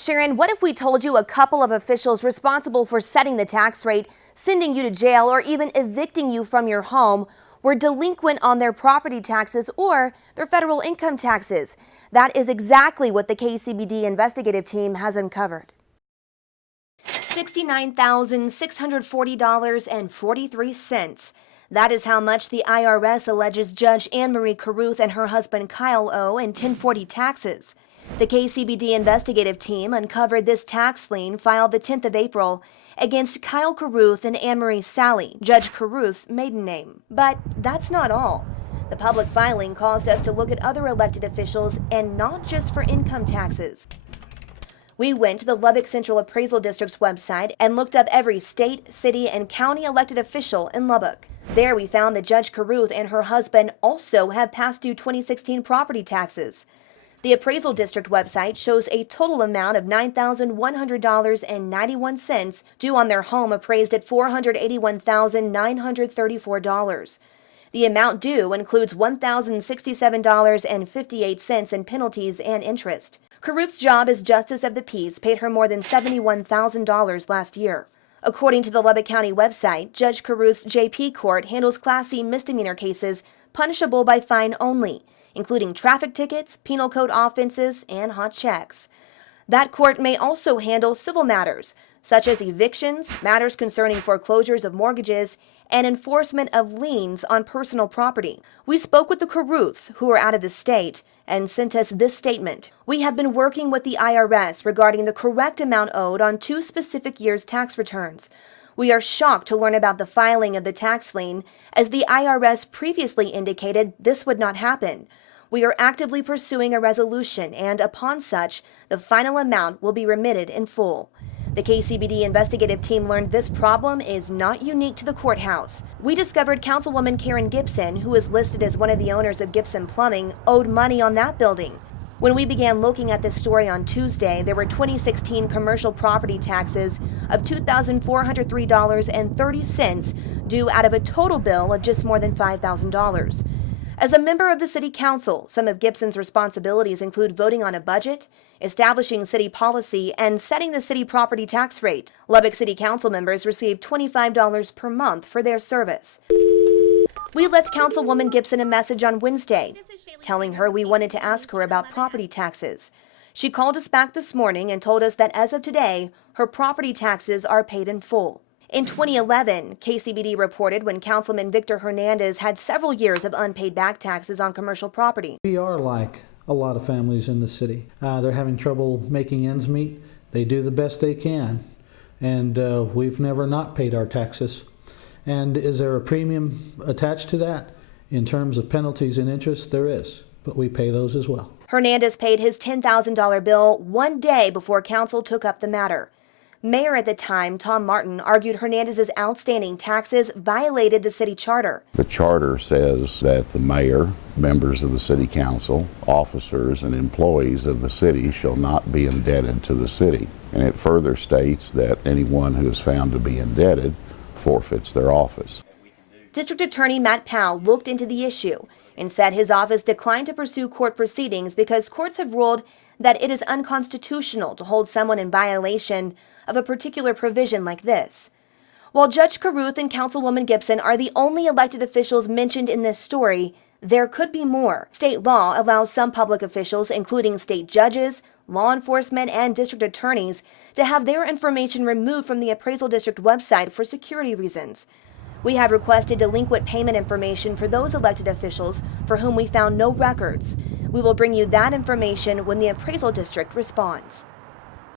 Sharon, what if we told you a couple of officials responsible for setting the tax rate, sending you to jail, or even evicting you from your home were delinquent on their property taxes or their federal income taxes? That is exactly what the KCBD investigative team has uncovered. $69,640.43. That is how much the IRS alleges Judge Anne Marie Carruth and her husband Kyle owe in 1040 taxes. The KCBD investigative team uncovered this tax lien filed the 10th of April against Kyle Carruth and Anne Marie Sally, Judge Carruth's maiden name. But that's not all. The public filing caused us to look at other elected officials and not just for income taxes. We went to the Lubbock Central Appraisal District's website and looked up every state, city, and county elected official in Lubbock. There we found that Judge Carruth and her husband also have past due 2016 property taxes. The Appraisal District website shows a total amount of $9,100.91 due on their home appraised at $481,934. The amount due includes $1,067.58 in penalties and interest. Carruth's job as Justice of the Peace paid her more than $71,000 last year. According to the Lubbock County website, Judge Carruth's JP Court handles Class C misdemeanor cases punishable by fine only, including traffic tickets, penal code offenses, and hot checks. That court may also handle civil matters, such as evictions, matters concerning foreclosures of mortgages, and enforcement of liens on personal property. We spoke with the Carruths, who are out of the state, and sent us this statement. We have been working with the IRS regarding the correct amount owed on 2 specific years' tax returns. We are shocked to learn about the filing of the tax lien, as the IRS previously indicated this would not happen. We are actively pursuing a resolution, and upon such, the final amount will be remitted in full. The KCBD investigative team learned this problem is not unique to the courthouse. We discovered Councilwoman Karen Gibson, who is listed as one of the owners of Gibson Plumbing, owed money on that building. When we began looking at this story on Tuesday, there were 2016 commercial property taxes of $2,403.30 due out of a total bill of just more than $5,000. As a member of the City Council, some of Gibson's responsibilities include voting on a budget, establishing city policy, and setting the city property tax rate. Lubbock City Council members receive $25 per month for their service. We left Councilwoman Gibson a message on Wednesday, telling her we wanted to ask her about property taxes. She called us back this morning and told us that as of today, her property taxes are paid in full. In 2011, KCBD reported when Councilman Victor Hernandez had several years of unpaid back taxes on commercial property. We are like a lot of families in the city. They're having trouble making ends meet. They do the best they can, and we've never not paid our taxes. And is there a premium attached to that? In terms of penalties and interest, there is, but we pay those as well. Hernandez paid his $10,000 bill one day before council took up the matter. Mayor at the time, Tom Martin, argued Hernandez's outstanding taxes violated the city charter. The charter says that the mayor, members of the city council, officers, and employees of the city shall not be indebted to the city. And it further states that anyone who is found to be indebted forfeits their office. District Attorney Matt Powell looked into the issue and said his office declined to pursue court proceedings because courts have ruled that it is unconstitutional to hold someone in violation of a particular provision like this. While Judge Carruth and Councilwoman Gibson are the only elected officials mentioned in this story, there could be more. State law allows some public officials, including state judges, law enforcement, and district attorneys, to have their information removed from the Appraisal District website for security reasons. We have requested delinquent payment information for those elected officials for whom we found no records. We will bring you that information when the Appraisal District responds.